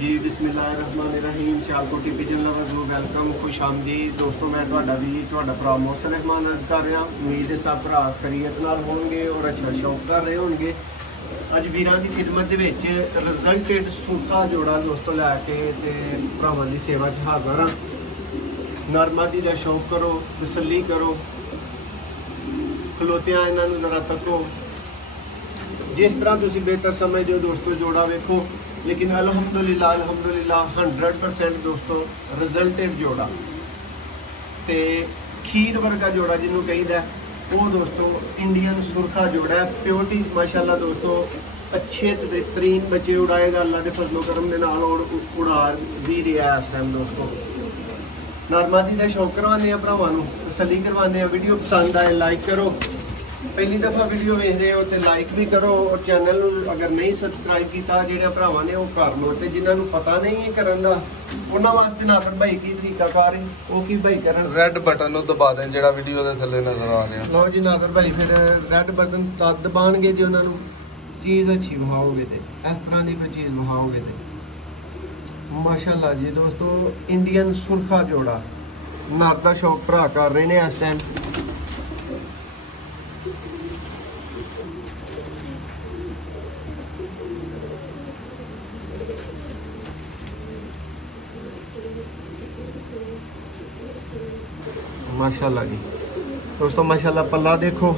जी बिस्मिल्लाहिर्रहमानिर्रहीम। Sialkot pigeon lovers ਨੂੰ welcome, खुश आमदीद दोस्तों। मैं ਤੁਹਾਡਾ ਵੀ ਤੁਹਾਡਾ ਭਰਾ ਮੋਹਸਿਨ रहमान अर्ज कर रहा। उम्मीद है सब भरा खैरियत नाल होणगे और अच्छा शौक कर रहे होणगे। ਅੱਜ ਵੀਰਾਂ ਦੀ ਖਿਦਮਤ ਦੇ ਵਿੱਚ ਰਿਜ਼ਲਟਡ ਸੂਟਾ ਜੋੜਾ ਦੋਸਤੋ ਲੈ ਕੇ ਤੇ ਭਰਾਵਾਂ ਦੀ ਸੇਵਾ 'ਚ ਹਾਜ਼ਰ ਹਾਂ। ਨਰਮਾਦੀ ਦਾ ਸ਼ੌਕ ਕਰੋ, ਤਸੱਲੀ ਕਰੋ, ਖਲੋਤਿਆਂ ਇਹਨਾਂ ਨੂੰ ਜ਼ਰਾ ਤੱਕੋ। जिस तरह तुम बेहतर समझते हो दोस्तों जोड़ा वेखो, लेकिन अल्हम्दुलिल्लाह 100% दोस्तों रिजल्टेड जोड़ा ते खीर वर्गा जोड़ा जिन्होंने कहीदा वो दोस्तों इंडियन सुरखा जोड़ा है। प्योरिटी माशाल्लाह दोस्तों अच्छे तरीन बच्चे उड़ाएगा अल्लाह के फजलो करम के नाल और उड़ा भी रहा है इस टाइम दोस्तों। नरमादी का शौक करवाने भरावां नूं तसल्ली करवाने। वीडियो पसंद आए लाइक करो, पहली दफ़ा वीडियो देख रहे हो तो लाइक भी करो और चैनल अगर नहीं सबसक्राइब किया जो भरावां ने वो कर लो। तो जिन्होंने पता नहीं है करन दा उन्हां वास्ते नाफर भाई की तरीकाकार है वो की भाई करन रेड बटन नूं दबा दें जो वीडियो के थल्ले नजर आ रहा। लो जी नाफर भाई फिर रेड बटन तद दबाणगे जो उन्होंने चीज़ अच्छी वहाओगे तो इस तरह की कोई चीज़ वहाओगे तो माशाल्लाह जी दोस्तों। इंडियन सुरखा जोड़ा नर का शौक भरा कर रहे हैं इस टाइम। माशाल्लाह जी दोस्तों, माशाल्लाह पल्ला देखो,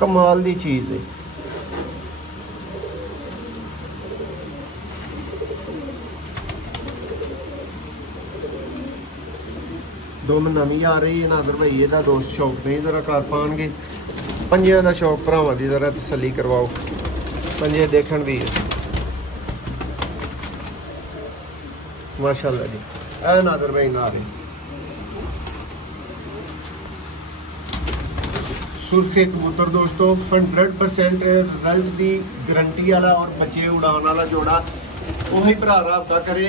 कमाल दी चीज़ है। दो में नवी आ रही है नादर भाई एदा दोस्त शौक नहीं जरा कर पाएंगे। पंजियां का शौक भरावां दी जरा तसल्ली करवाओ। पंजे देखण भी माशाल्लाह जी ए नादर भाई ना रही सुरखे कबूतर दोस्तों 100% रिजल्ट की गारंटी वाला और बच्चे उड़ाने वाला जोड़ा वही भरा राबता करे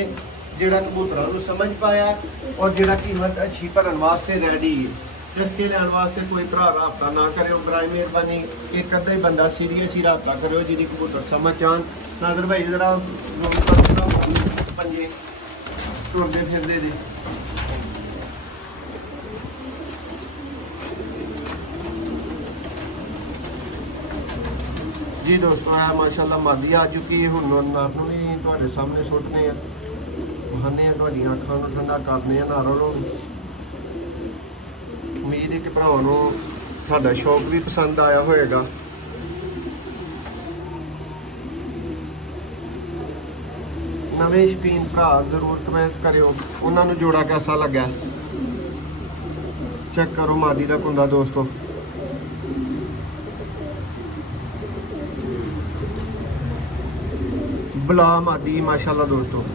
जोड़ा कबूतरों समझ पाया और जोड़ा कीमत अच्छी भरन वास्ते रेडी है। जिसके लैन वास्ते कोई भरा राबता ना करे बराए मेहरबानी एक अद्धा ही बंदा सीरियस ही राबता करो जिन्हें कबूतर समझ आन। नादर भाई जरा पंजे टुरदे फिरदे दे जी दोस्तों। है माशाल्लाह मादी आ चुकी है। हुण नर नूं भी तुहाडे सामने सुट्टने आ, बहाने आ, तुहाडीआं अखां नूं ठंडा करने आ नर नूं। उम्मीद है कि भरावां नूं साडा शौक भी पसंद आया होएगा। नवे शौकीन भरा जरूर कमेंट करो उन्होंने जोड़ा कैसा लगा। चेक करो मादी का कुंदा दोस्तों। बला मादी माशाल्लाह दोस्तों।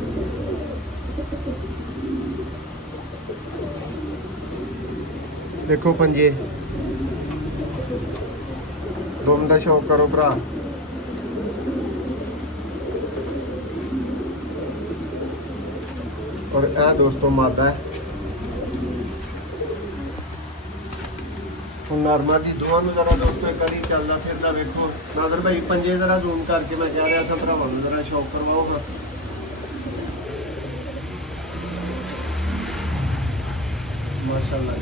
देखो पंजे दुम का शौक करो भरा। और यह दोस्तों मादा है। नरमा की दोवां जरा दोस्तों एक बार चलता फिरता वेखो। नादर भाई पंजे जरा जूम करके मैं कह रहा सब भरावां जरा शौक करवाओगा। माशाल्लाह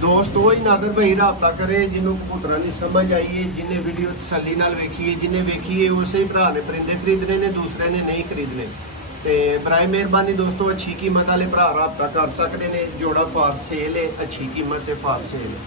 दोस्त वही नादर भाई राबता करे जिन्होंने कबूतरों की समझ आई है, जिन्हें वीडियो तसल्ली नाल वेखी है, जिन्हें वेखी है उसे ही भरा ने परिंदे खरीदने ने, दूसरे ने नहीं खरीदने। तो बराए मेहरबानी दोस्तों अच्छी कीमत वाले भरा राबता कर सकते हैं। जोड़ा फार सेल है, अच्छी कीमत है, फार सेल है।